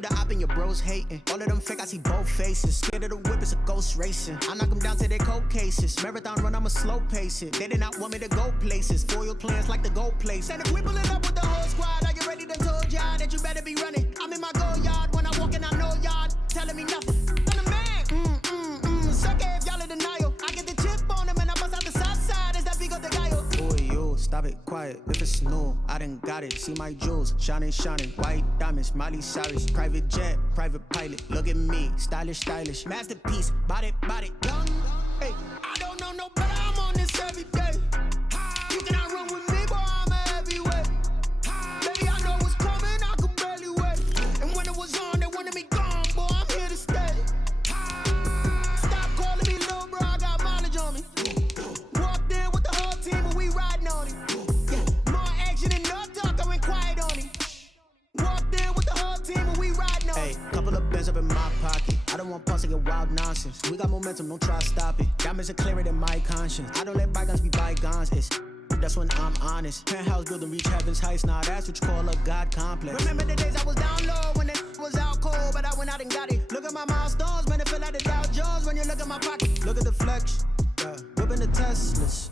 you the op and your bros hating. All of them fake, I see both faces. Scared of the whip, it's a ghost racing. I knock them down to their cold cases. Marathon run, I'ma slow pace it. They did not want me to go places. Foil plans like the gold place. And if we pulling up with the whole squad, are you ready to told y'all that you better be running? I'm in my go yard. When I walk in, I know y'all telling me nothing. I'm the man. Suck it if y'all in denial. I get the chip on them and I bust out the south side. Is that big of the guy? Boy, yo, stop it, quiet. If it's new, I done got it. See my jewels, shining, shining. White diamonds, Miley Cyrus. Private jet, private pilot. Look at me, stylish, stylish. Masterpiece, body, young. Hey, I don't know no better. I'm on this every day. You cannot run with me, boy. I'm a heavyweight. Baby, I know what's coming. I could barely wait. And when it was on, they wanted me gone, boy. I'm here to stay. Stop calling me little bro. I got mileage on me. Walked in with the whole team, and we riding on it. Yeah, more action than no talk. I went quiet on it. Walked in with the whole team, and we riding on it. Hey, couple of bands up in my pocket. I don't want pause to get wild nonsense. We got momentum, don't try to stop it. Diamonds are clearer than my conscience. I don't let bygones be bygones. That's when I'm honest. Penthouse building, reach heaven's heights. Now that's what you call a God complex. Remember the days I was down low when it was out cold, but I went out and got it. Look at my milestones, man, it feel like the Dow Jones when you look at my pocket. Look at the flex, yeah. Whipping the Teslas.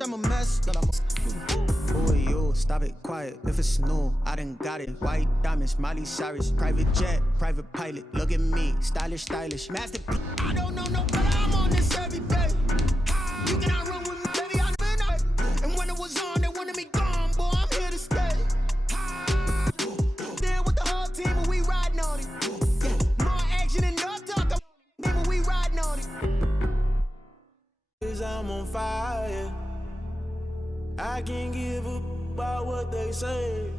I'm a mess, but I'm a boy, yo, stop it, quiet. If it's new, I done got it. White diamonds, Miley Cyrus. Private jet, private pilot. Look at me, stylish, stylish. Masterpiece. I don't know no better. I'm on this every day. You cannot run with me, baby. I'm in. And when it was on, they wanted me gone, boy. I'm here to stay. There with the whole team, and we riding on it. Yeah, more action and no talk. And we riding on it. I'm on fire. I can't give up about what they say.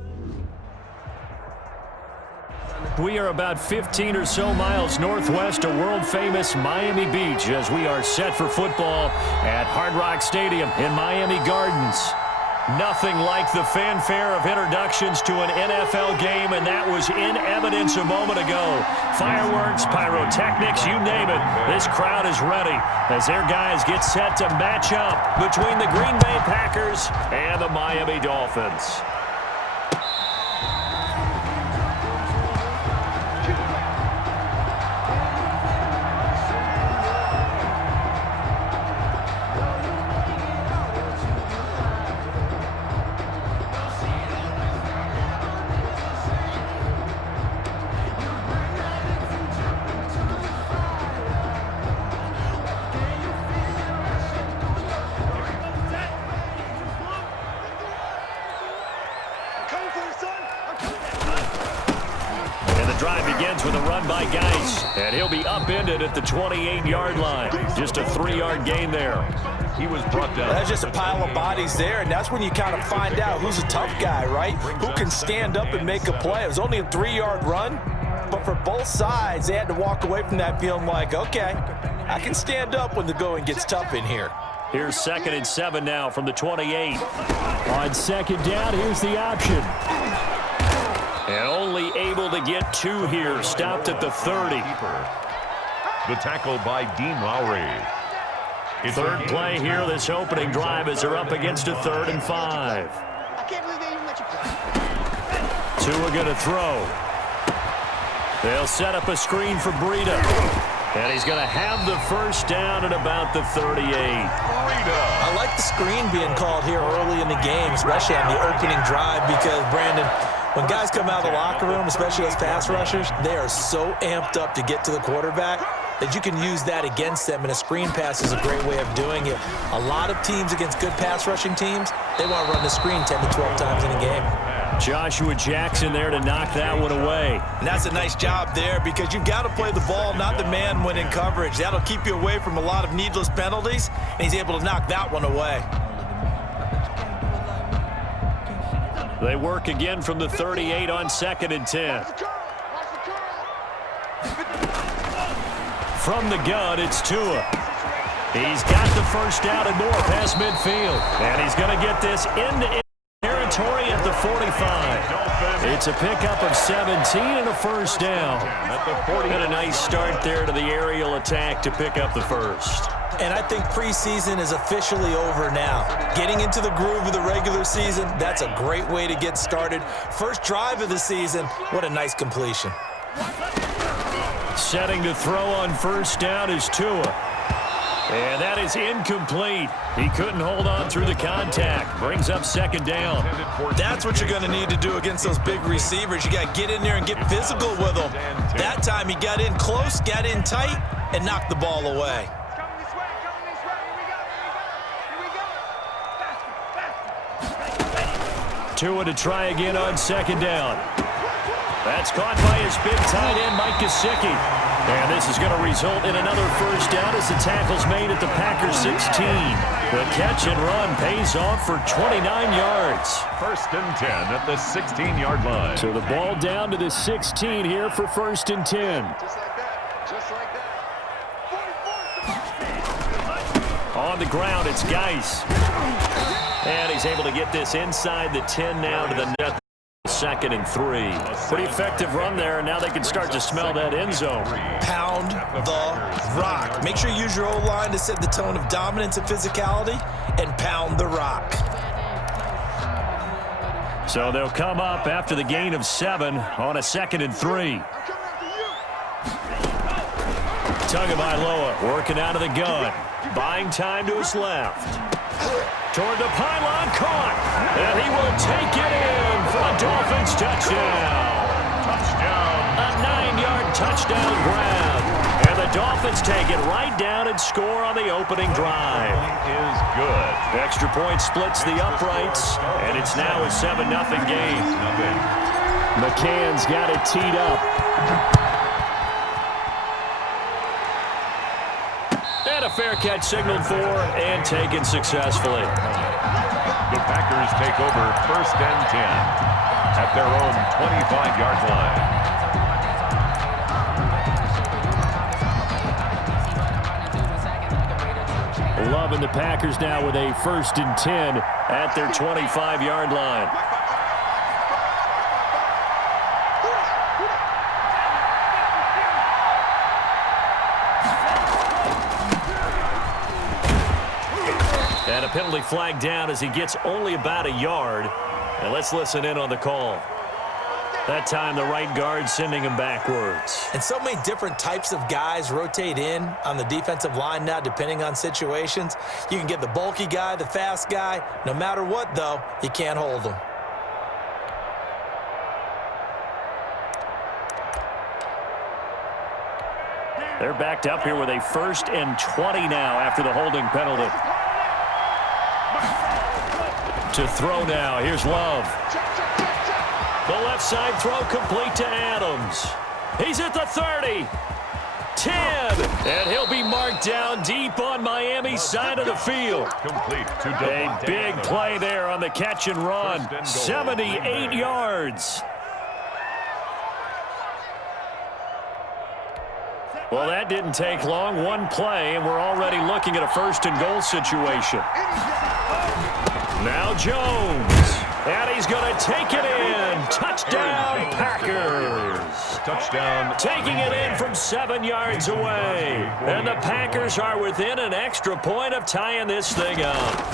We are about 15 or so miles northwest of world-famous Miami Beach as we are set for football at Hard Rock Stadium in Miami Gardens. Nothing like the fanfare of introductions to an NFL game, and that was in evidence a moment ago. Fireworks, pyrotechnics, you name it. This crowd is ready as their guys get set to match up between the Green Bay Packers and the Miami Dolphins. With a run by Geis, and he'll be upended at the 28-yard line. Just a 3-yard gain there. He was brought down. That's just a pile of bodies there, and that's when you kind of find out who's a tough guy, right? Who can stand up and make a play. It was only a 3-yard run, but for both sides, they had to walk away from that feeling like, okay, I can stand up when the going gets tough in here. Here's 2nd and 7 now from the 28. On 2nd down, here's the option. And only able to get 2 here. Stopped at the 30. The tackle by Dean Lowry. Third play here, this opening drive, as they're up against a 3rd and 5. I can't believe they even let you play. 2 are going to throw. They'll set up a screen for Breida. And he's going to have the first down at about the 38. I like the screen being called here early in the game, especially on the opening drive, because, Brandon, when guys come out of the locker room, especially those pass rushers, they are so amped up to get to the quarterback that you can use that against them, and a screen pass is a great way of doing it. A lot of teams against good pass rushing teams, they want to run the screen 10 to 12 times in a game. Joshua Jackson there to knock that one away. And that's a nice job there, because you've got to play the ball, not the man when in coverage. That'll keep you away from a lot of needless penalties, and he's able to knock that one away. They work again from the 38 on 2nd and 10. From the gun, it's Tua. He's got the first down and more past midfield. And he's going to get this into territory at the 45. It's a pickup of 17 and a first down. And a nice start there to the aerial attack to pick up the first. And I think preseason is officially over now. Getting into the groove of the regular season, that's a great way to get started. First drive of the season, what a nice completion. Setting to throw on first down is Tua. And that is incomplete. He couldn't hold on through the contact. Brings up second down. That's what you're going to need to do against those big receivers. You got to get in there and get physical with them. That time he got in close, got in tight, and knocked the ball away. Tua to try again on second down. That's caught by his big tight end, Mike Gesicki. And this is going to result in another first down as the tackle's made at the Packers 16. The catch and run pays off for 29 yards. First and 10 at the 16-yard line. So the ball down to the 16 here for first and 10. Just like that. Just like that. On the ground, it's Geis. And he's able to get this inside the 10 now to the net. Second and 3. Pretty effective run there, and now they can start to smell that end zone. Pound the rock. Make sure you use your O-line to set the tone of dominance and physicality, and pound the rock. So they'll come up after the gain of 7 on a second and 3. Tagovailoa working out of the gun. Buying time to his left. Toward the pylon, caught. And he will take it in for a Dolphins touchdown. A 9-yard touchdown grab. And the Dolphins take it right down and score on the opening drive. Is good. Extra point splits the uprights, and it's now a 7-0 game. McCann's got it teed up. And a fair catch signaled for and taken successfully. The Packers take over first and 10 at their own 25-yard line. Loving the Packers now with a first and 10 at their 25-yard line. And a penalty flag down as he gets only about a yard. And let's listen in on the call. That time the right guard sending him backwards. And so many different types of guys rotate in on the defensive line now depending on situations. You can get the bulky guy, the fast guy. No matter what, though, you can't hold them. They're backed up here with a first and 20 now after the holding penalty. To throw now. Here's Love. The left side throw complete to Adams. He's at the 30. 10. And he'll be marked down deep on Miami's side of the field. Complete to A big play there on the catch and run. 78 yards. Well, that didn't take long. One play, and we're already looking at a first and goal situation. Now Jones. And he's going to take it in. Touchdown, Packers. Touchdown. Taking it in from 7 yards away. And the Packers are within an extra point of tying this thing up.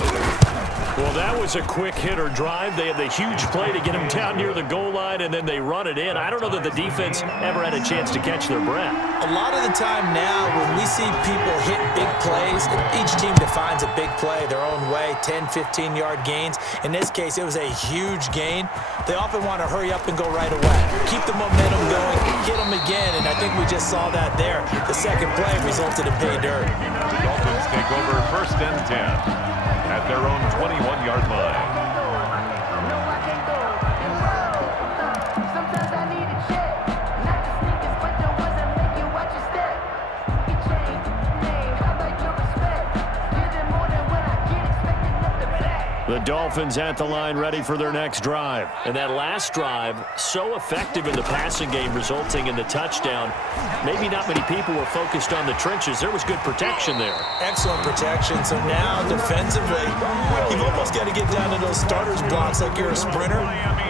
Well, that was a quick hitter drive. They had the huge play to get him down near the goal line, and then they run it in. I don't know that the defense ever had a chance to catch their breath. A lot of the time now when we see people hit big plays, each team defines a big play their own way, 10, 15-yard gains. In this case, it was a huge gain. They often want to hurry up and go right away. Keep the momentum going, hit them again, and I think we just saw that there. The second play resulted in pay dirt. The Dolphins take over first and 10 at their own 21-yard line. The Dolphins at the line ready for their next drive. And that last drive, so effective in the passing game, resulting in the touchdown. Maybe not many people were focused on the trenches. There was good protection there. Excellent protection. So now, defensively, you've almost got to get down to those starters blocks like you're a sprinter.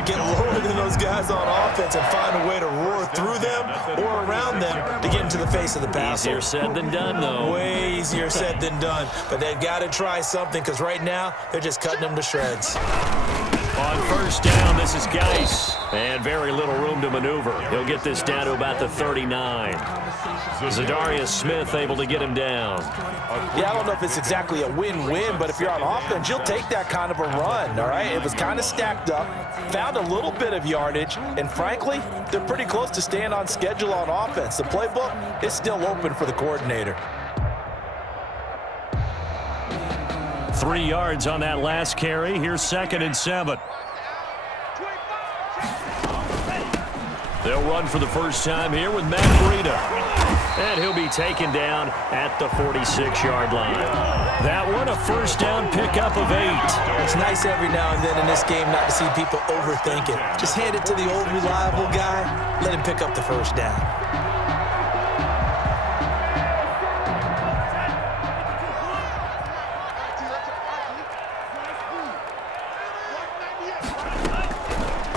Get lower than those guys on offense and find a way to roar through them or around them to get into the face of the passer. Easier said than done, though. Way easier said than done. But they've got to try something because right now, they're just cutting them to shreds. On first down, this is Geis. And very little room to maneuver. He'll get this down to about the 39. Zadarius Smith able to get him down. Yeah, I don't know if it's exactly a win-win, but if you're on offense, you'll take that kind of a run, all right? It was kind of stacked up, found a little bit of yardage, and frankly, they're pretty close to staying on schedule on offense. The playbook is still open for the coordinator. 3 yards on that last carry. Here's 2nd and 7. They'll run for the first time here with Matt Breida. And he'll be taken down at the 46-yard line. That one, a first down pickup of 8. It's nice every now and then in this game not to see people overthink it. Just hand it to the old reliable guy. Let him pick up the first down.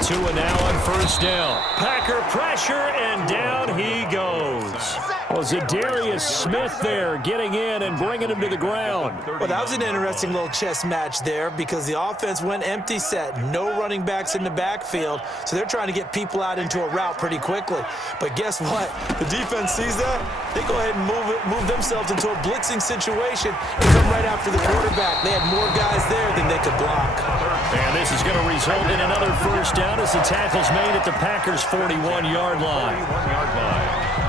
Tua now on first down. Packer pressure, and down he goes. Well, Zadarius Smith there getting in and bringing him to the ground. Well, that was an interesting little chess match there because the offense went empty set. No running backs in the backfield, so they're trying to get people out into a route pretty quickly. But guess what? The defense sees that. They go ahead and move themselves into a blitzing situation and come right after the quarterback. They had more guys there than they could block. And this is going to result in another first down as the tackle's made at the Packers' 41-yard line. 41-yard line.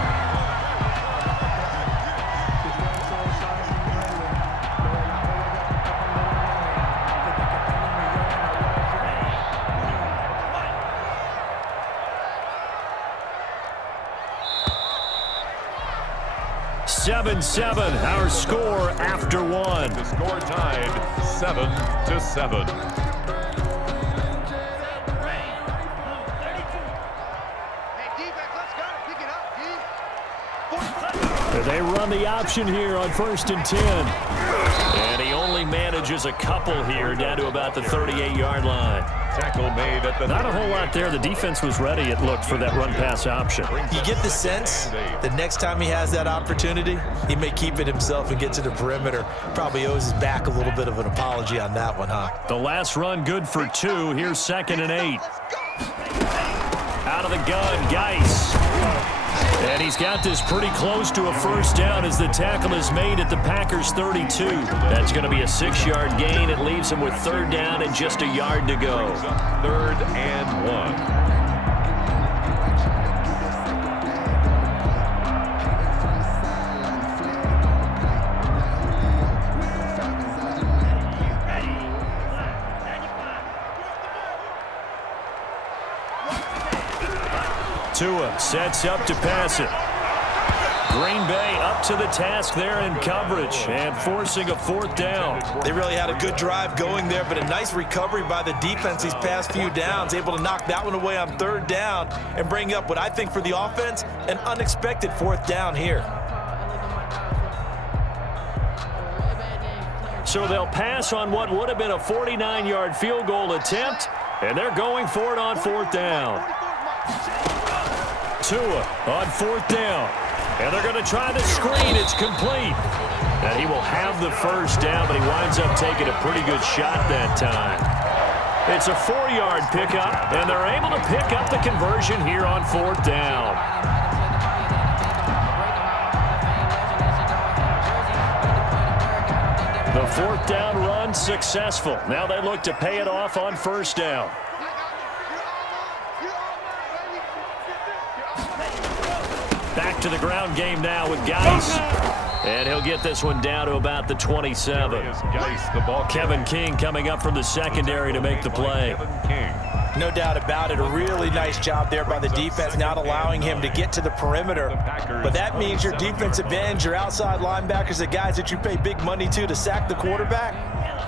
Seven, our score after one. The score tied 7-7. They run the option here on 1st and 10. And he only manages a couple here down to about the 38-yard line. Tackle made at the Not a whole lot there. The defense was ready, it looked, for that run-pass option. You get the sense that next time he has that opportunity, he may keep it himself and get to the perimeter. Probably owes his back a little bit of an apology on that one, huh? The last run good for 2. Here's 2nd and 8. Out of the gun, Geis. And he's got this pretty close to a first down as the tackle is made at the Packers' 32. That's going to be a 6-yard gain. It leaves him with 3rd down and just a yard to go. 3rd and 1. Tua sets up to pass it. Green Bay up to the task there in coverage and forcing a 4th down. They really had a good drive going there, but a nice recovery by the defense these past few downs, able to knock that one away on 3rd down and bring up what I think for the offense, an unexpected 4th down here. So they'll pass on what would have been a 49-yard field goal attempt, and they're going for it on 4th down. Tua on 4th down. And they're going to try the screen. It's complete. And he will have the first down, but he winds up taking a pretty good shot that time. It's a 4-yard pickup, and they're able to pick up the conversion here on 4th down. The 4th down run successful. Now they look to pay it off on 1st down. Back to the ground game now with Geis. And he'll get this one down to about the 27. Kevin King coming up from the secondary to make the play. No doubt about it. A really nice job there by the defense, not allowing him to get to the perimeter. But that means your defensive ends, your outside linebackers, the guys that you pay big money to sack the quarterback,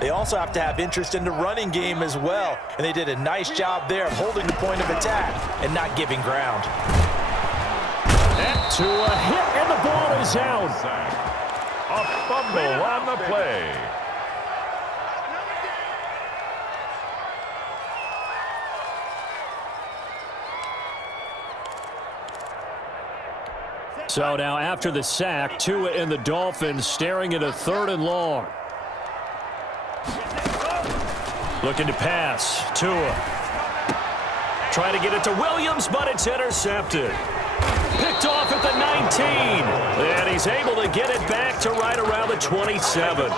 they also have to have interest in the running game as well. And they did a nice job there of holding the point of attack and not giving ground. To a hit, and the ball is out. A fumble on the play. So now after the sack, Tua and the Dolphins staring at a 3rd and long. Looking to pass. Tua. Try to get it to Williams, but it's intercepted. Picked off at the 19. And he's able to get it back to right around the 27.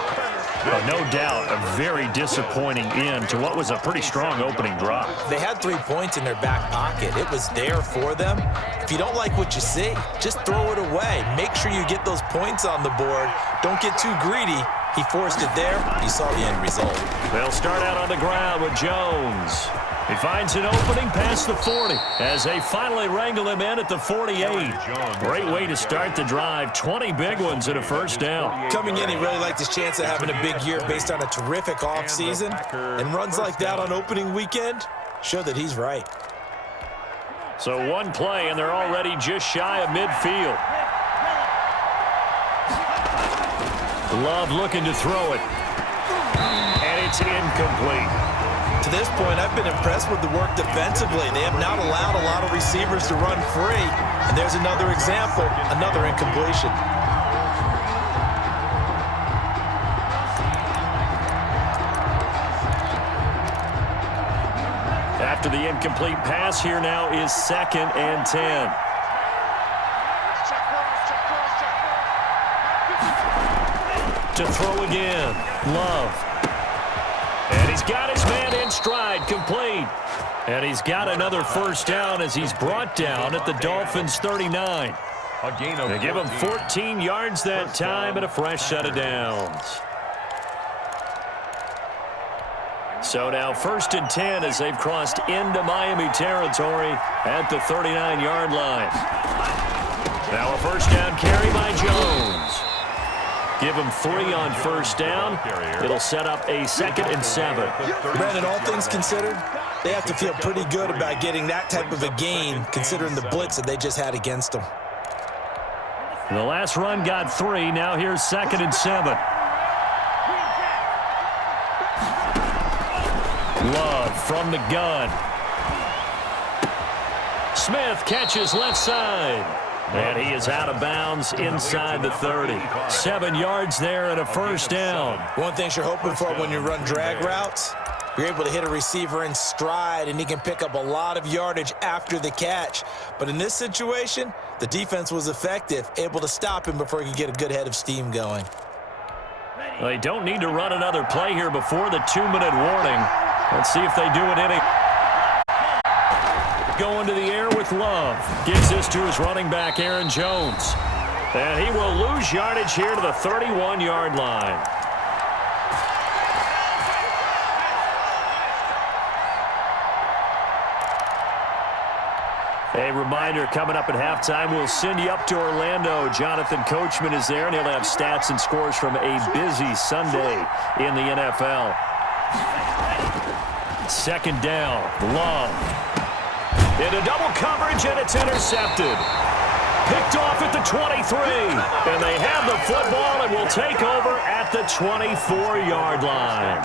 No doubt a very disappointing end to what was a pretty strong opening drive. They had 3 points in their back pocket. It was there for them. If you don't like what you see, just throw it away. Make sure you get those points on the board. Don't get too greedy. He forced it there. You saw the end result. They'll start out on the ground with Jones. He finds an opening past the 40 as they finally wrangle him in at the 48. Great way to start the drive. 20 big ones and a first down. Coming in, he really liked his chance of having a big year based on a terrific offseason. And runs like that on opening weekend show that he's right. So one play, and they're already just shy of midfield. Love looking to throw it. And it's incomplete. To this point, I've been impressed with the work defensively. They have not allowed a lot of receivers to run free. And there's another example, another incompletion. After the incomplete pass, here now is 2nd and 10. To throw again. Love. And he's got his man in stride, complete. And he's got another first down as he's brought down at the Dolphins' 39. They give him 14 yards that time and a fresh set of downs. So now 1st and 10 as they've crossed into Miami territory at the 39-yard line. Now a first down carry by Jones. Give him 3 on first down. It'll set up a 2nd and 7. Brandon, all things considered, they have to feel pretty good about getting that type of a gain considering the blitz that they just had against them. The last run got 3. Now here's 2nd and 7. Love from the gun. Smith catches left side. And he is out of bounds inside the 30. 7 yards there and a first down. One thing you're hoping for when you run drag routes, you're able to hit a receiver in stride, and he can pick up a lot of yardage after the catch. But in this situation, the defense was effective, able to stop him before he could get a good head of steam going. They don't need to run another play here before the 2-minute warning. Let's see if they do it any. Going to the air with Love. Gives this to his running back, Aaron Jones. And he will lose yardage here to the 31-yard line. A reminder, coming up at halftime, we'll send you up to Orlando. Jonathan Coachman is there, and he'll have stats and scores from a busy Sunday in the NFL. 2nd down, Love. Into double coverage, and it's intercepted. Picked off at the 23. And they have the football and will take over at the 24-yard line.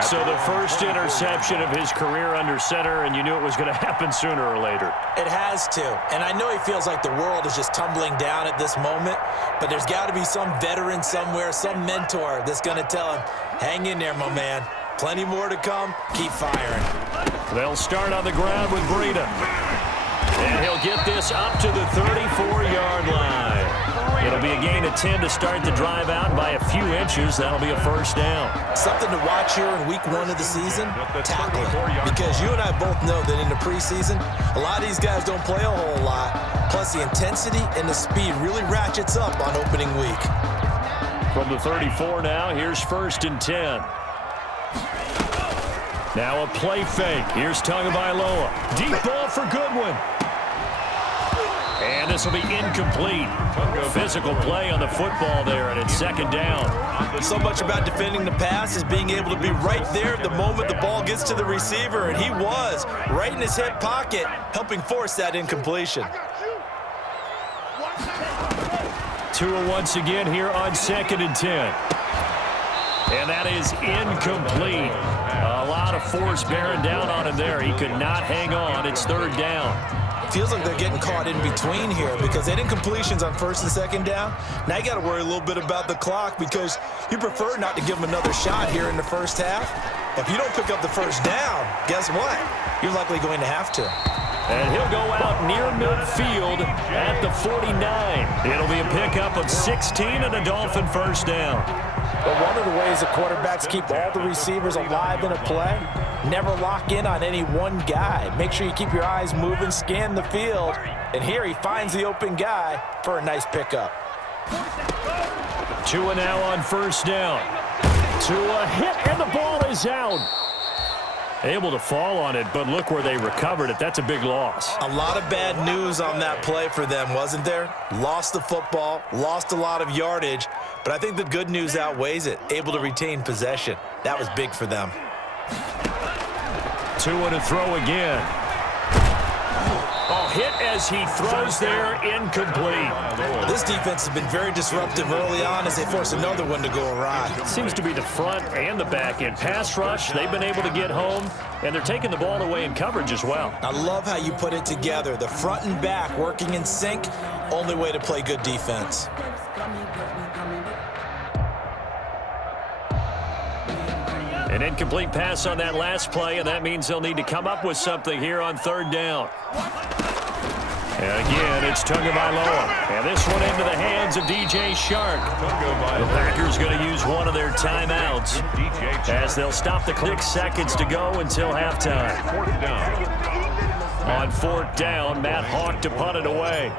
So the first interception of his career under center, and you knew it was going to happen sooner or later. It has to. And I know he feels like the world is just tumbling down at this moment, but there's got to be some veteran somewhere, some mentor that's going to tell him, hang in there, my man. Plenty more to come. Keep firing. They'll start on the ground with Breida. And he'll get this up to the 34-yard line. It'll be a gain of 10 to start the drive out by a few inches. That'll be a first down. Something to watch here in week 1 of the season, tackling. Because you and I both know that in the preseason, a lot of these guys don't play a whole lot. Plus, the intensity and the speed really ratchets up on opening week. From the 34 now, here's 1st and 10. Now a play fake. Here's Tagovailoa. Deep ball for Goodwin. And this will be incomplete. Physical play on the football there, and it's 2nd down. So much about defending the pass is being able to be right there the moment the ball gets to the receiver, and he was right in his hip pocket, helping force that incompletion. Tua once again here on 2nd and 10. And that is incomplete. A lot of force bearing down on him there. He could not hang on. It's 3rd down. Feels like they're getting caught in between here because they didn't completions on first and second down. Now you got to worry a little bit about the clock because you prefer not to give them another shot here in the first half. If you don't pick up the first down, guess what? You're likely going to have to. And he'll go out near midfield at the 49. It'll be a pickup of 16 and a Dolphin first down. But one of the ways the quarterbacks keep all the receivers alive in a play, never lock in on any one guy. Make sure you keep your eyes moving, scan the field. And here he finds the open guy for a nice pickup. Tua now on first down. Tua hit, and the ball is out. Able to fall on it, but look where they recovered it. That's a big loss. A lot of bad news on that play for them, wasn't there? Lost the football, lost a lot of yardage, but I think the good news outweighs it. Able to retain possession. That was big for them. Tua to throw again. Oh, hit as he throws there, incomplete. This defense has been very disruptive early on as they force another one to go awry. Seems to be the front and the back end. Pass rush, they've been able to get home, and they're taking the ball away in coverage as well. I love how you put it together. The front and back working in sync, only way to play good defense. An incomplete pass on that last play, and that means they'll need to come up with something here on third down. And again, it's Tagovailoa. And this one into the hands of DJ Shark. The Packers going to use one of their timeouts as they'll stop the clock. 6 seconds to go until halftime. On fourth down, Matt Hawk to punt it away.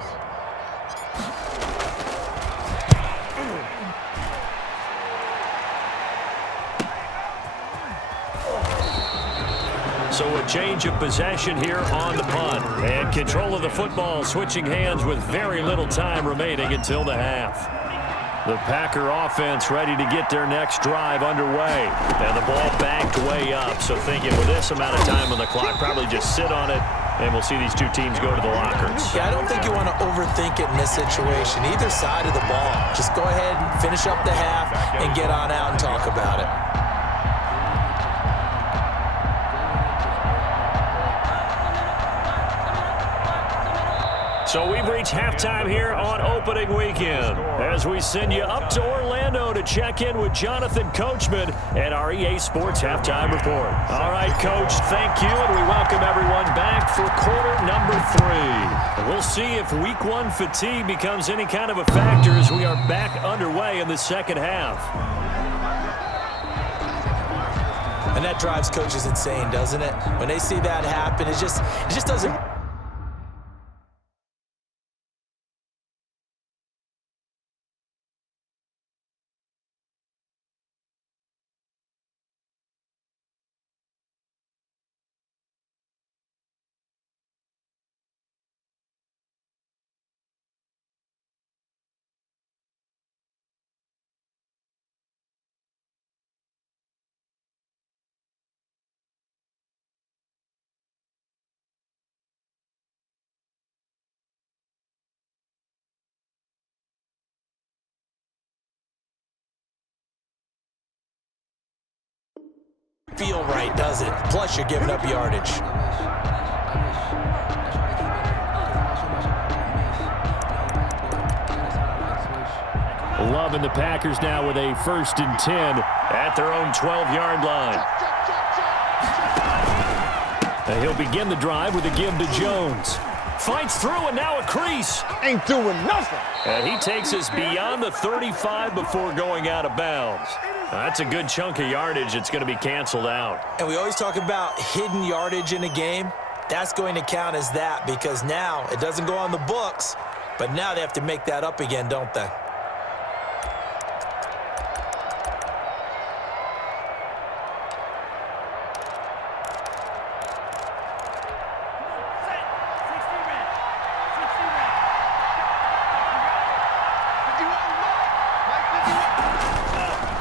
So a change of possession here on the punt. And control of the football switching hands with very little time remaining until the half. The Packer offense ready to get their next drive underway. And the ball backed way up. So thinking with this amount of time on the clock, probably just sit on it. And we'll see these two teams go to the lockers. Yeah, I don't think you want to overthink it in this situation. Either side of the ball. Just go ahead and finish up the half and get on out and talk about it. So we've reached halftime here on opening weekend as we send you up to Orlando to check in with Jonathan Coachman and our EA Sports Halftime Report. All right, Coach, thank you, and we welcome everyone back for quarter number 3. We'll see if week 1 fatigue becomes any kind of a factor as we are back underway in the second half. And that drives coaches insane, doesn't it? When they see that happen, it just doesn't... feel right, does it? Plus, you're giving up yardage. Loving the Packers now with a 1st and 10 at their own 12-yard line. And he'll begin the drive with a give to Jones. Fights through, and now a crease. Ain't doing nothing. And he takes us beyond the 35 before going out of bounds. That's a good chunk of yardage. It's going to be canceled out. And we always talk about hidden yardage in a game. That's going to count as that because now it doesn't go on the books, but now they have to make that up again, don't they?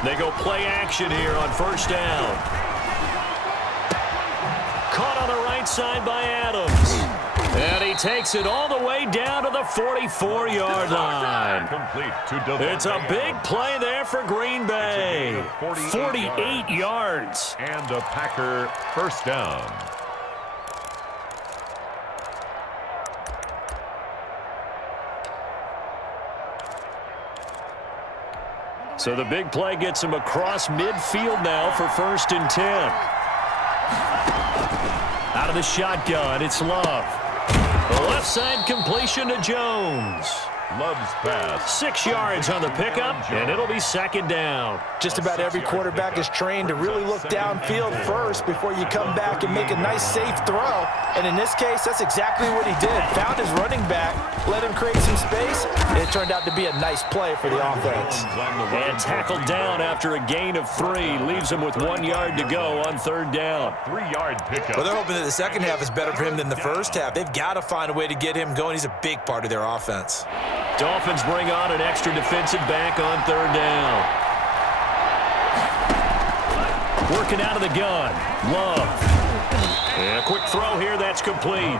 They go play action here on first down. Caught on the right side by Adams. And he takes it all the way down to the 44-yard line. It's a big play there for Green Bay. 48 yards. And a Packer first down. So the big play gets him across midfield now for 1st and 10. Out of the shotgun, it's Love. The left side completion to Jones. Love's pass. 6 yards on the pickup, and it'll be 2nd down. Just about every quarterback is trained to really look downfield first before you come back and make a nice, safe throw. And in this case, that's exactly what he did. Found his running back, let him create some space, and it turned out to be a nice play for the offense. And tackled down after a gain of 3. Leaves him with 1 yard to go on 3rd down. 3-yard pickup. Well, they're hoping that the second half is better for him than the first half. They've got to find a way to get him going. He's a big part of their offense. Dolphins bring on an extra defensive back on 3rd down. Working out of the gun. Love. And a quick throw here, that's complete.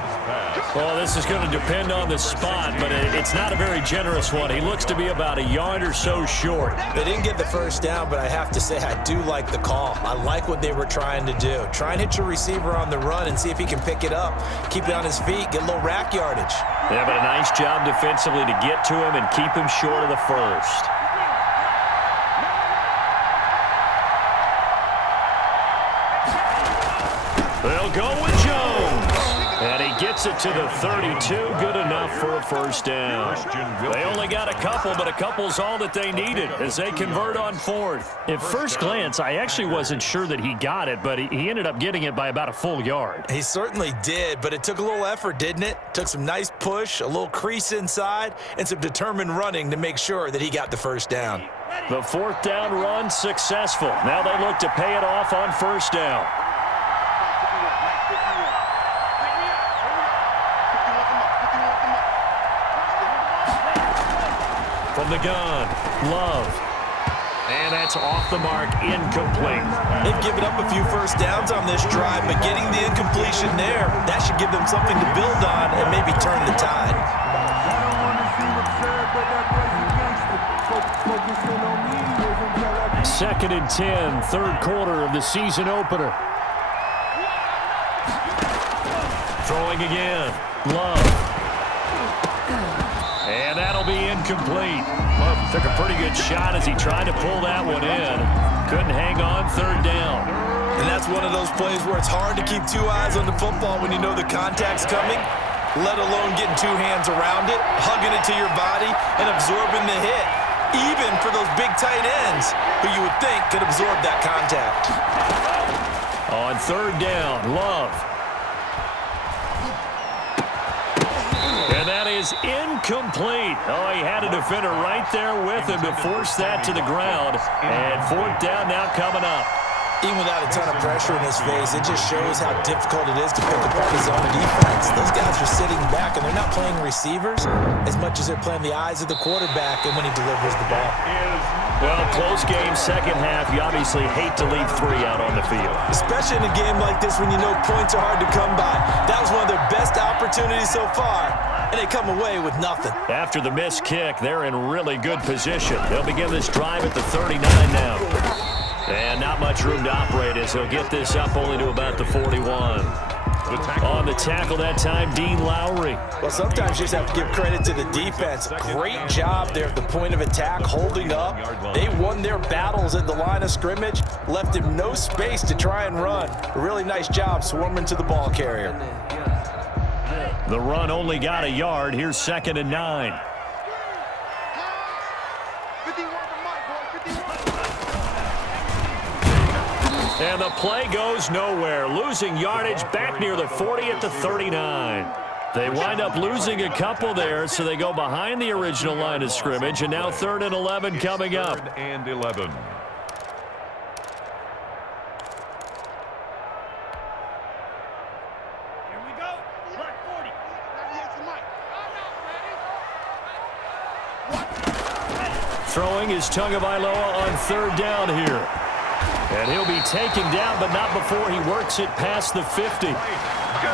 Well, this is going to depend on the spot, but it's not a very generous one. He looks to be about a yard or so short. They didn't get the first down, but I have to say I do like the call. I like what they were trying to do. Try and hit your receiver on the run and see if he can pick it up, keep it on his feet, get a little rack yardage. Yeah, but a nice job defensively to get to him and keep him short of the first. They'll go with Jones. And he gets it to the 32. Good enough for a 1st down. They only got a couple, but a couple's all that they needed as they convert on 4th. At first glance, I actually wasn't sure that he got it, but he ended up getting it by about a full yard. He certainly did, but it took a little effort, didn't it? Took some nice push, a little crease inside, and some determined running to make sure that he got the 1st down. The 4th down run successful. Now they look to pay it off on 1st down. From the gun, Love. And that's off the mark, incomplete. They've given up a few 1st downs on this drive, but getting the incompletion there, that should give them something to build on and maybe turn the tide. 2nd and 10, 3rd quarter of the season opener. Throwing again, Love. And that'll be incomplete. Love took a pretty good shot as he tried to pull that one in. Couldn't hang on 3rd down. And that's one of those plays where it's hard to keep 2 eyes on the football when you know the contact's coming, let alone getting 2 hands around it, hugging it to your body, and absorbing the hit, even for those big tight ends who you would think could absorb that contact. On 3rd down, Love. And that is incomplete. Oh, he had a defender right there with him to force that to the ground. And 4th down now coming up. Even without a ton of pressure in his face, it just shows how difficult it is to pick apart his own defense. Those guys are sitting back, and they're not playing receivers as much as they're playing the eyes of the quarterback and when he delivers the ball. Well, close game, 2nd half. You obviously hate to leave 3 out on the field. Especially in a game like this when you know points are hard to come by. That was one of their best opportunities so far, and they come away with nothing. After the missed kick, they're in really good position. They'll begin this drive at the 39 now. And not much room to operate as they'll get this up only to about the 41. On the tackle that time, Dean Lowry. Well, sometimes you just have to give credit to the defense. Great job there at the point of attack, holding up. They won their battles at the line of scrimmage, left him no space to try and run. A really nice job swarming to the ball carrier. The run only got a yard. Here's 2nd and 9. And the play goes nowhere. Losing yardage back near the 40 at the 39. They wind up losing a couple there, so they go behind the original line of scrimmage, and now 3rd and 11 coming up. 3rd and 11. Throwing is Tagovailoa on 3rd down here. And he'll be taken down, but not before he works it past the 50.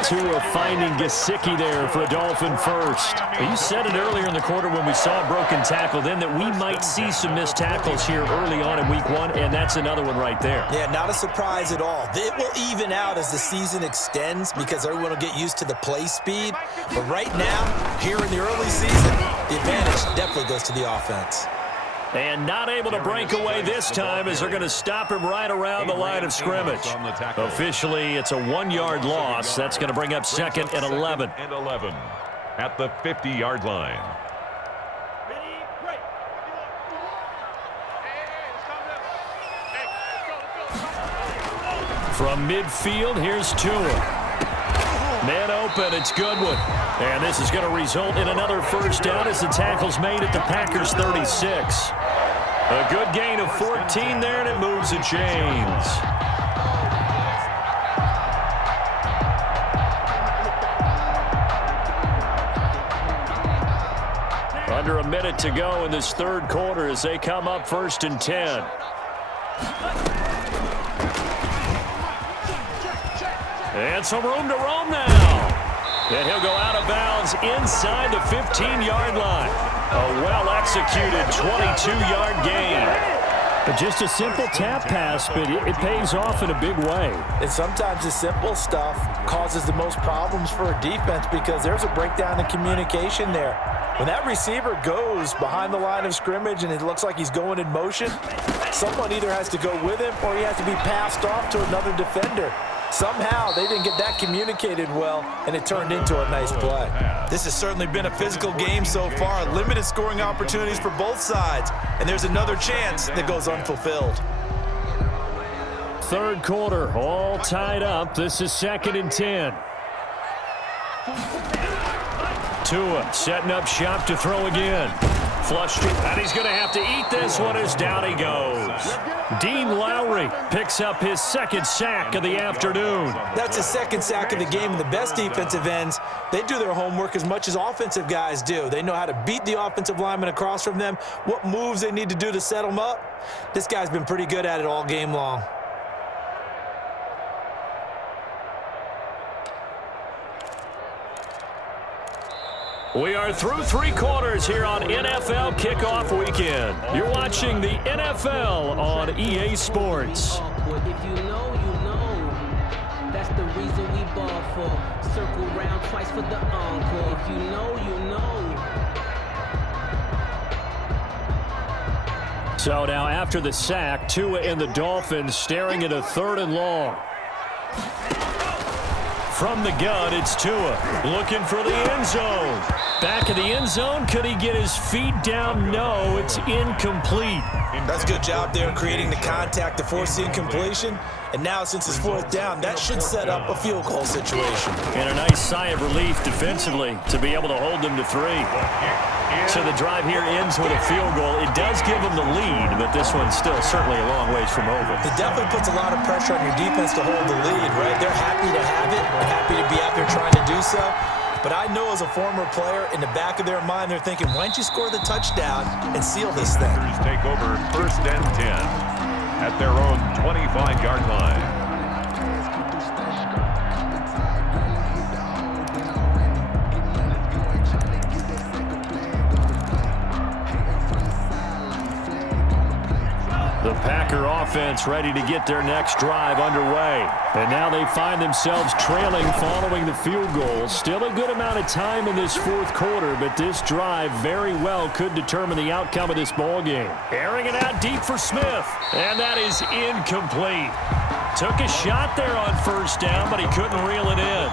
Tua finding Gesicki there for a Dolphin first. You said it earlier in the quarter when we saw a broken tackle then that we might see some missed tackles here early on in week 1, and that's another one right there. Yeah, not a surprise at all. It will even out as the season extends because everyone will get used to the play speed. But right now, here in the early season, the advantage definitely goes to the offense. And not able to break away this time as they're going to stop him right around the line of scrimmage. Officially, it's a 1-yard loss. That's going to bring up second and 11. And 11 at the 50-yard line. From midfield, here's Tua. Man open, it's Goodwin. And this is going to result in another first down as the tackle's made at the Packers' 36. A good gain of 14 there, and it moves the chains. Under a minute to go in this third quarter as they come up 1st and 10. And some room to roam now. And he'll go out of bounds inside the 15-yard line. A well-executed 22-yard gain. Just a simple tap pass, but it pays off in a big way. And sometimes the simple stuff causes the most problems for a defense because there's a breakdown in communication there. When that receiver goes behind the line of scrimmage and it looks like he's going in motion, someone either has to go with him or he has to be passed off to another defender. Somehow they didn't get that communicated well, and it turned into a nice play. This has certainly been a physical game so far. Limited scoring opportunities for both sides, and there's another chance that goes unfulfilled. Third quarter, all tied up. This is 2nd and 10. Tua setting up shop to throw again. Flushed it, and he's going to have to eat this one as down he goes. Dean Lowry picks up his 2nd sack of the afternoon. That's his 2nd sack of the game, and the best defensive ends, they do their homework as much as offensive guys do. They know how to beat the offensive lineman across from them, what moves they need to do to set them up. This guy's been pretty good at it all game long. We are through 3 quarters here on NFL Kickoff Weekend. You're watching the NFL on EA Sports. If you know, you know. That's the reason we ball for. Circle round twice for the encore. If you know, you know. So now after the sack, Tua and the Dolphins staring at a 3rd and long. From the gun, it's Tua looking for the end zone. Back of the end zone, could he get his feet down? No, it's incomplete. That's a good job there creating the contact to force the incompletion. And now, since it's 4th down, that should set up a field goal situation. And a nice sigh of relief defensively to be able to hold them to 3. So the drive here ends with a field goal. It does give them the lead, but this one's still certainly a long ways from over. It definitely puts a lot of pressure on your defense to hold the lead, right? They're happy to have it. They're happy to be out there trying to do so. But I know as a former player, in the back of their mind, they're thinking, why don't you score the touchdown and seal this thing? Take over 1st and 10 at their own 25-yard line. The Packer offense ready to get their next drive underway. And now they find themselves trailing following the field goal. Still a good amount of time in this 4th quarter, but this drive very well could determine the outcome of this ball game. Airing it out deep for Smith, and that is incomplete. Took a shot there on 1st down, but he couldn't reel it in.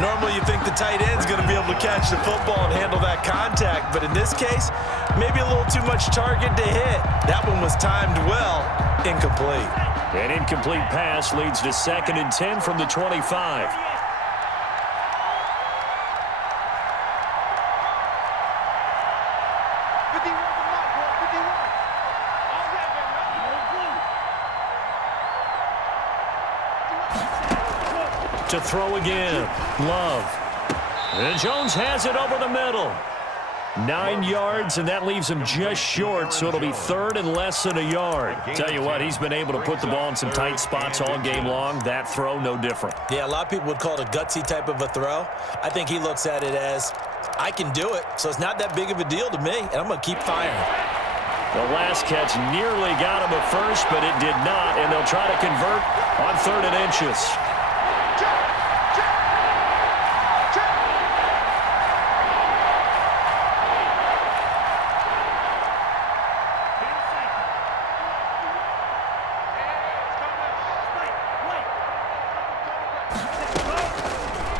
Normally you think the tight end's going to be able to catch the football and handle that contact, but in this case, maybe a little too much target to hit. That one was timed well, incomplete. An incomplete pass leads to 2nd and 10 from the 25. To throw again, Love. And Jones has it over the middle. 9 yards, and that leaves him just short, so it'll be 3rd and less than a yard. Tell you what, he's been able to put the ball in some tight spots all game long. That throw, no different. Yeah, a lot of people would call it a gutsy type of a throw. I think he looks at it as, I can do it, so it's not that big of a deal to me, and I'm going to keep firing. The last catch nearly got him at first, but it did not, and they'll try to convert on 3rd and inches.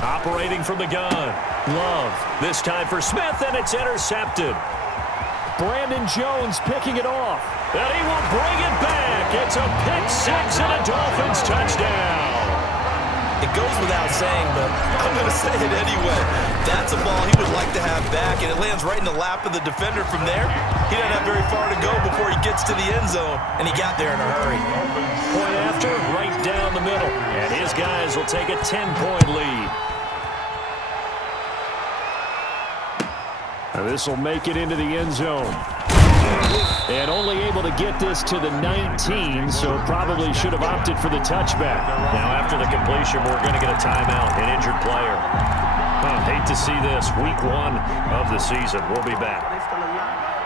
Operating from the gun. Love. This time for Smith, and it's intercepted. Brandon Jones picking it off. And he will bring it back. It's a pick six and a Dolphins touchdown. It goes without saying, but I'm going to say it anyway. That's a ball he would like to have back, and it lands right in the lap of the defender from there. He doesn't have very far to go before he gets to the end zone, and he got there in a hurry. Point after, right down the middle. And his guys will take a 10-point lead. This will make it into the end zone. And only able to get this to the 19, so probably should have opted for the touchback. Now after the completion, we're going to get a timeout, an injured player. Hate to see this. Week 1 of the season. We'll be back.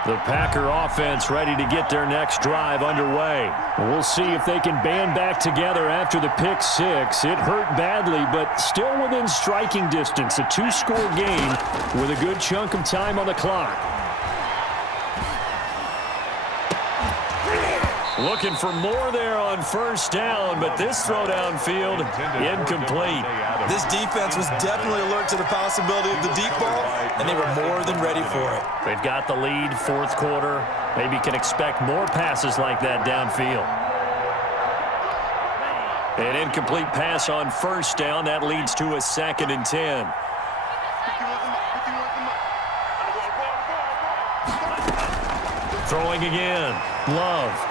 The Packer offense ready to get their next drive underway. We'll see if they can band back together after the pick six. It hurt badly, but still within striking distance. A 2-score game with a good chunk of time on the clock. Looking for more there on first down, but this throw downfield incomplete. This defense was definitely alert to the possibility of the deep ball, and they were more than ready for it. They've got the lead, fourth quarter. Maybe can expect more passes like that downfield. An incomplete pass on first down. That leads to a 2nd and 10. Throwing again. Love.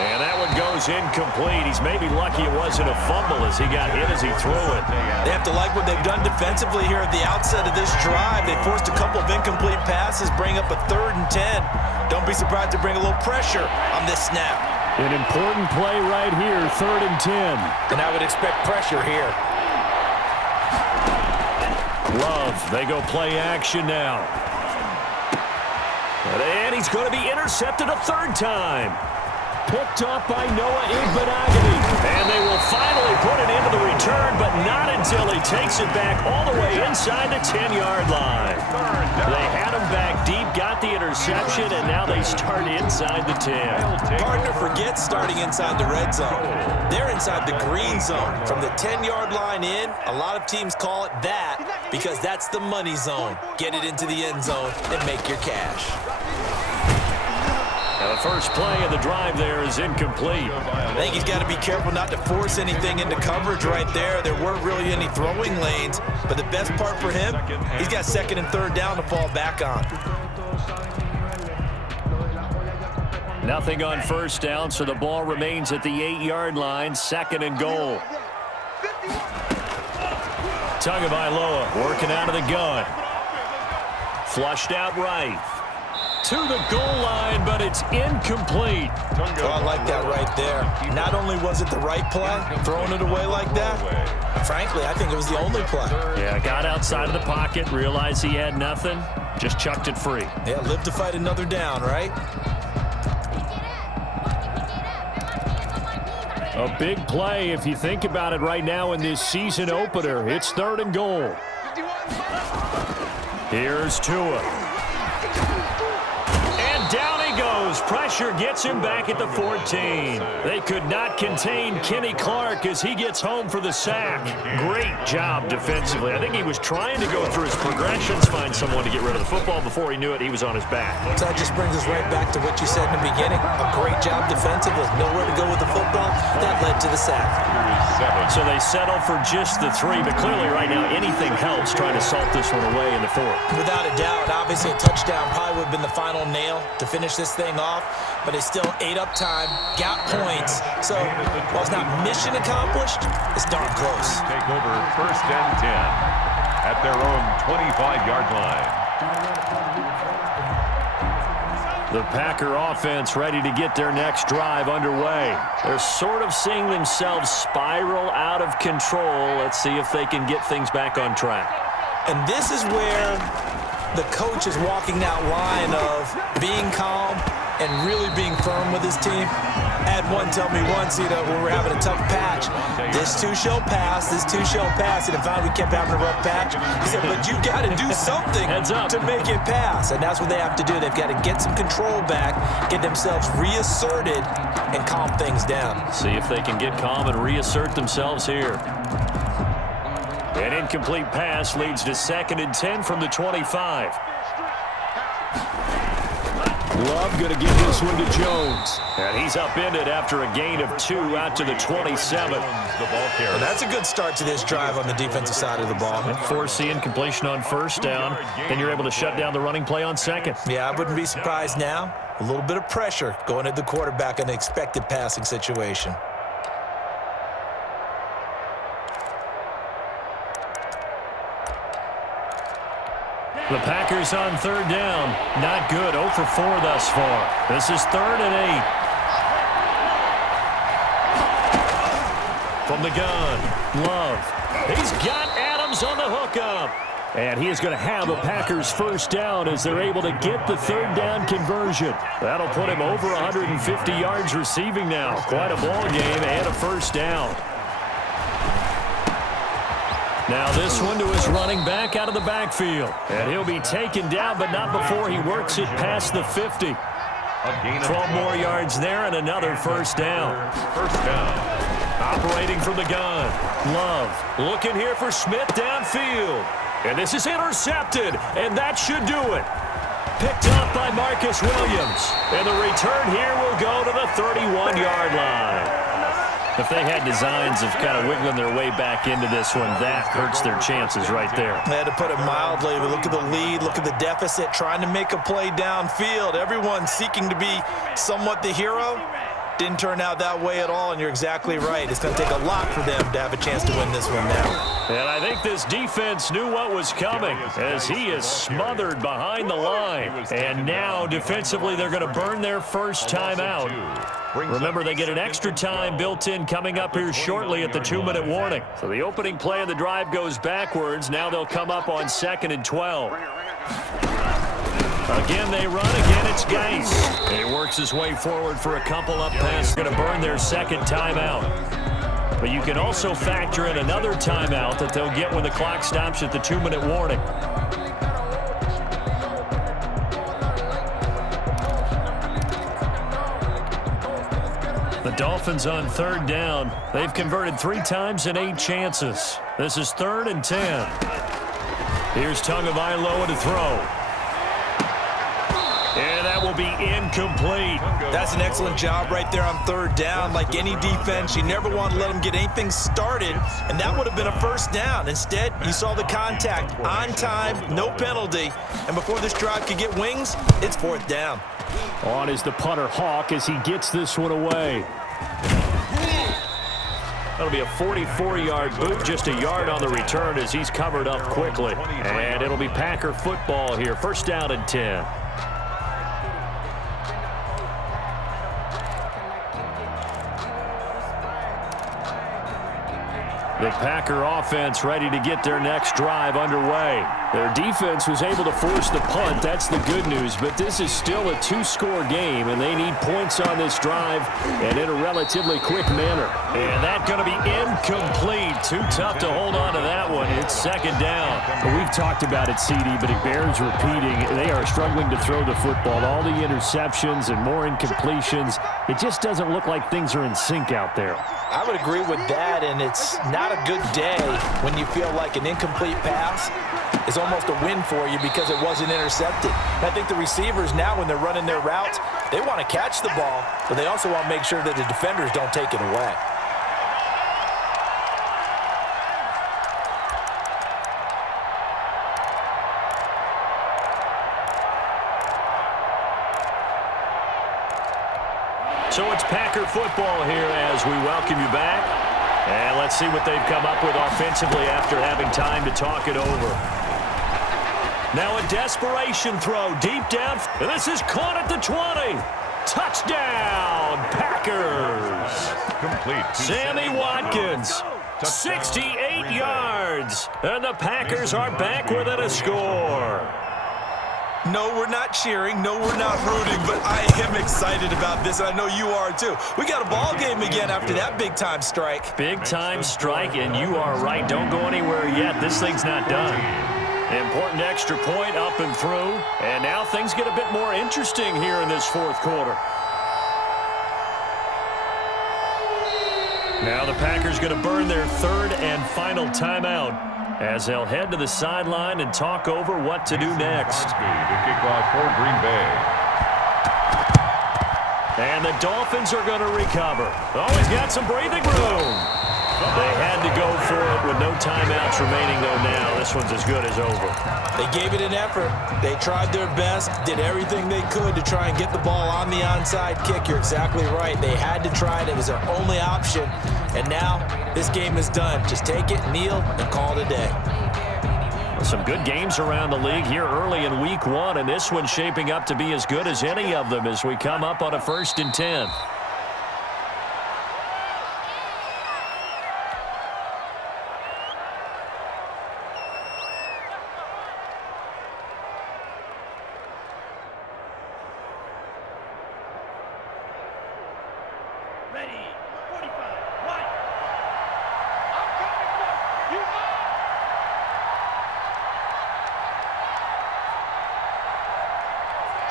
And that one goes incomplete. He's maybe lucky it wasn't a fumble as he got hit as he threw it. They have to like what they've done defensively here at the outset of this drive. They forced a couple of incomplete passes, bring up a 3rd and 10. Don't be surprised to bring a little pressure on this snap. An important play right here, 3rd and 10. And I would expect pressure here. Love, they go play action now. And he's going to be intercepted a 3rd time. Picked up by Noah Igbenogany. And they will finally put it into the return, but not until he takes it back all the way inside the 10-yard line. They had him back deep, got the interception, and now they start inside the 10. Partner forgets starting inside the red zone. They're inside the green zone. From the 10-yard line in, a lot of teams call it that because that's the money zone. Get it into the end zone and make your cash. Now the first play of the drive there is incomplete. I think he's got to be careful not to force anything into coverage right there. There weren't really any throwing lanes, but the best part for him, he's got 2nd and 3rd down to fall back on. Nothing on first down, so the ball remains at the 8-yard line, 2nd and goal. Tagovailoa working out of the gun. Flushed out right. To the goal line, but it's incomplete. Oh, I like that right there. Not only was it the right play, throwing it away like that, frankly, I think it was the only play. Yeah, got outside of the pocket, realized he had nothing, just chucked it free. Yeah, live to fight another down, right? A big play if you think about it right now in this season opener. It's 3rd and goal. Here's Tua. Down he goes. Pressure gets him back at the 14. They could not contain Kenny Clark as he gets home for the sack. Great job defensively. I think he was trying to go through his progressions, find someone to get rid of the football. Before he knew it, he was on his back. So that just brings us right back to what you said in the beginning. A great job defensively. Nowhere to go with the football. That led to the sack. So they settle for just the 3, but clearly right now anything helps trying to salt this one away in the 4th. Without a doubt, obviously a touchdown probably would have been the final nail to finish this thing off, but they still ate up time, got points. So while it's not mission accomplished, it's darn close. Take over 1st and 10 at their own 25-yard line. The Packer offense ready to get their next drive underway. They're sort of seeing themselves spiral out of control. Let's see if they can get things back on track. And this is where the coach is walking that line of being calm and really being firm with his team. I had one tell me once, when we were having a tough patch, this too shall pass, this too shall pass. And finally we kept having a rough patch. He said, but you got to do something to make it pass. And that's what they have to do. They've got to get some control back, get themselves reasserted, and calm things down. See if they can get calm and reassert themselves here. An incomplete pass leads to 2nd and 10 from the 25. Love going to give this one to Jones. And he's upended after a gain of 2 out to the 27. Well, that's a good start to this drive on the defensive side of the ball. And force the incompletion on 1st down. Then you're able to shut down the running play on 2nd. Yeah, I wouldn't be surprised now. A little bit of pressure going at the quarterback in an expected passing situation. The Packers on 3rd down. Not good. 0 for 4 thus far. This is 3rd and 8. From the gun, Love. He's got Adams on the hookup. And he is going to have a Packers 1st down as they're able to get the 3rd down conversion. That'll put him over 150 yards receiving now. Quite a ball game and a 1st down. Now this one to his running back out of the backfield. And he'll be taken down, but not before he works it past the 50. 12 more yards there and another 1st down. 1st down. Operating from the gun. Love looking here for Smith downfield. And this is intercepted, and that should do it. Picked up by Marcus Williams. And the return here will go to the 31-yard line. If they had designs of kind of wiggling their way back into this one, that hurts their chances right there. They had to put it mildly, but look at the lead, look at the deficit, trying to make a play downfield. Everyone seeking to be somewhat the hero. Didn't turn out that way at all, and you're exactly right. It's going to take a lot for them to have a chance to win this one now. And I think this defense knew what was coming as he is smothered behind the line. And now, defensively, they're going to burn their 1st time out. Remember, they get an extra time built in coming up here shortly at the 2-minute warning. So the opening play of the drive goes backwards. Now they'll come up on 2nd and 12. Again, they run. Again, it's Geis. He works his way forward for a couple up pass. Going to burn their 2nd timeout. But you can also factor in another timeout that they'll get when the clock stops at the 2-minute warning. The Dolphins on 3rd down. They've converted 3 times in 8 chances. This is 3rd and 10. Here's Tagovailoa to throw. And that will be incomplete. That's an excellent job right there on 3rd down. Like any defense, you never want to let them get anything started, and that would have been a 1st down. Instead, you saw the contact on time, no penalty, and before this drive could get wings, it's 4th down. On is the punter Hawk as he gets this one away. That'll be a 44-yard boot, just a yard on the return as he's covered up quickly. And it'll be Packer football here. 1st down and 10. The Packer offense ready to get their next drive underway. Their defense was able to force the punt. That's the good news. But this is still a 2-score game, and they need points on this drive and in a relatively quick manner. And that's going to be incomplete. Too tough to hold on to that one. It's 2nd down. We've talked about it, CD, but it bears repeating. They are struggling to throw the football. All the interceptions and more incompletions. It just doesn't look like things are in sync out there. I would agree with that, and it's not a good day when you feel like an incomplete pass is almost a win for you because it wasn't intercepted. And I think the receivers now, when they're running their routes, they want to catch the ball, but they also want to make sure that the defenders don't take it away. So it's Packer football here as we welcome you back. And let's see what they've come up with offensively after having time to talk it over. Now a desperation throw deep down. And this is caught at the 20. Touchdown, Packers. Complete. Sammy Watkins, 68 yards. And the Packers are back within a score. No, we're not cheering. No, we're not rooting, but I am excited about this, and I know you are too. We got a ball game again after that big-time strike. Big-time strike, and you are right. Don't go anywhere yet. This thing's not done. Important extra point up and through, and now things get a bit more interesting here in this fourth quarter. Now the Packers going to burn their third and final timeout as they'll head to the sideline and talk over what to do next. The kickoff for Green Bay. And the Dolphins are going to recover. Oh, he's got some breathing room. They had to go for it with no timeouts remaining, though, now. This one's as good as over. They gave it an effort. They tried their best, did everything they could to try and get the ball on the onside kick. You're exactly right. They had to try it. It was their only option. And now this game is done. Just take it, kneel, and call it a day. Some good games around the league here early in week one, and this one's shaping up to be as good as any of them as we come up on a 1st and 10.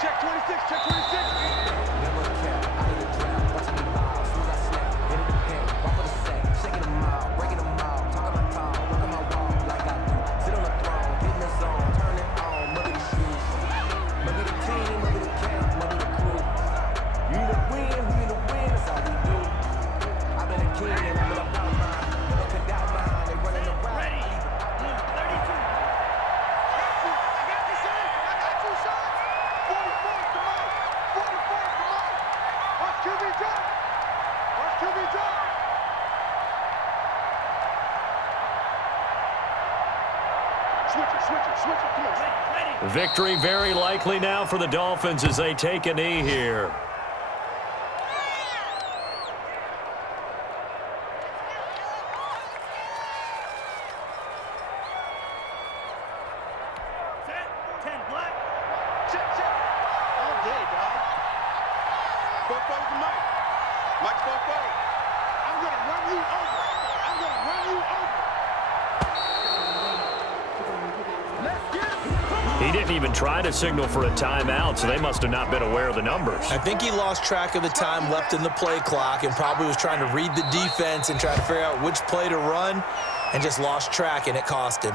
Check 26, check 26. Victory very likely now for the Dolphins as they take a knee here. He didn't even try to signal for a timeout, so they must have not been aware of the numbers. I think he lost track of the time left in the play clock and probably was trying to read the defense and try to figure out which play to run and just lost track, and it cost him.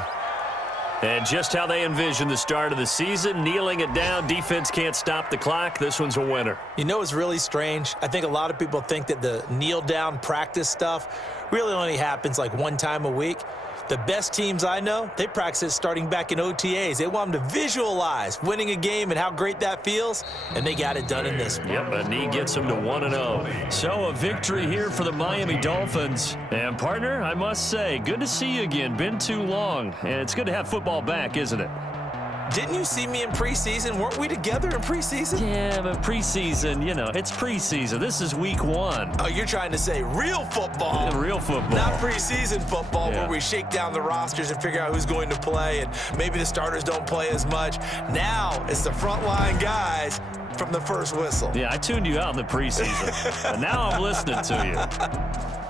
And just how they envisioned the start of the season, kneeling it down, defense can't stop the clock. This one's a winner. You know what's really strange? I think a lot of people think that the kneel-down practice stuff really only happens like one time a week. The best teams I know, they practice it starting back in OTAs. They want them to visualize winning a game and how great that feels, and they got it done in this one. Yep, a knee gets them to 1-0. So a victory here for the Miami Dolphins. And, partner, I must say, good to see you again. Been too long, and it's good to have football back, isn't it? Didn't you see me in preseason? Weren't we together in preseason? Yeah, but preseason, you know, it's preseason. This is week one. Oh, you're trying to say real football. Yeah, real football. Not preseason football Yeah. where we shake down the rosters and figure out who's going to play, and maybe the starters don't play as much. Now it's the frontline guys from the first whistle. Yeah, I tuned you out in the preseason. And now I'm listening to you.